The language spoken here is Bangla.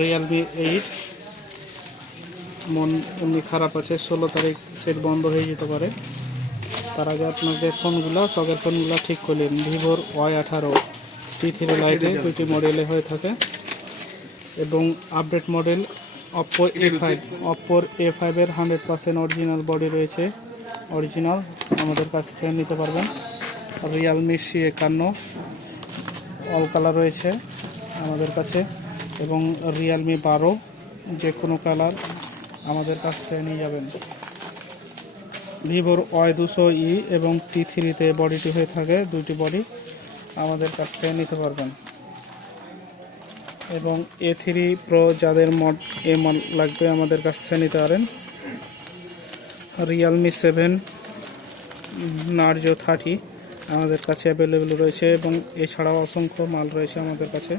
রিয়েলমি 8 মন এমনি খারাপ আছে, 16 তারিখ সেট বন্ধ হয়ে যেতে পারে। তার আগে আপনাদের ফোনগুলো শখের ফোনগুলো ঠিক করলেন। ভিভোর Y18 T3 লাইটে 2টি মডেলে হয়ে থাকে এবং আপডেট মডেল Oppo A5 এর 100% অরিজিনাল বডি রয়েছে, অরিজিনাল আমাদের কাছ থেকে নিতে পারবেন। রিয়েলমি C51 অল কালার রয়েছে আমাদের কাছে এবং রিয়েলমি 12 যে কোনো কালার আমাদের কাছ থেকে নিয়ে যাবেন। ভিভোর Y200E এবং T3-তে বডিটি হয়ে থাকে, 2টি বডি আমাদের কাছ থেকে নিতে পারবেন। এবং A3 Pro যাদের মড লাগবে আমাদের কাছ থেকে নিতে পারেন। রিয়েলমি 7 Narzo 30 আমাদের কাছে অ্যাভেলেবেল রয়েছে এবং এছাড়াও অসংখ্য মাল রয়েছে আমাদের কাছে।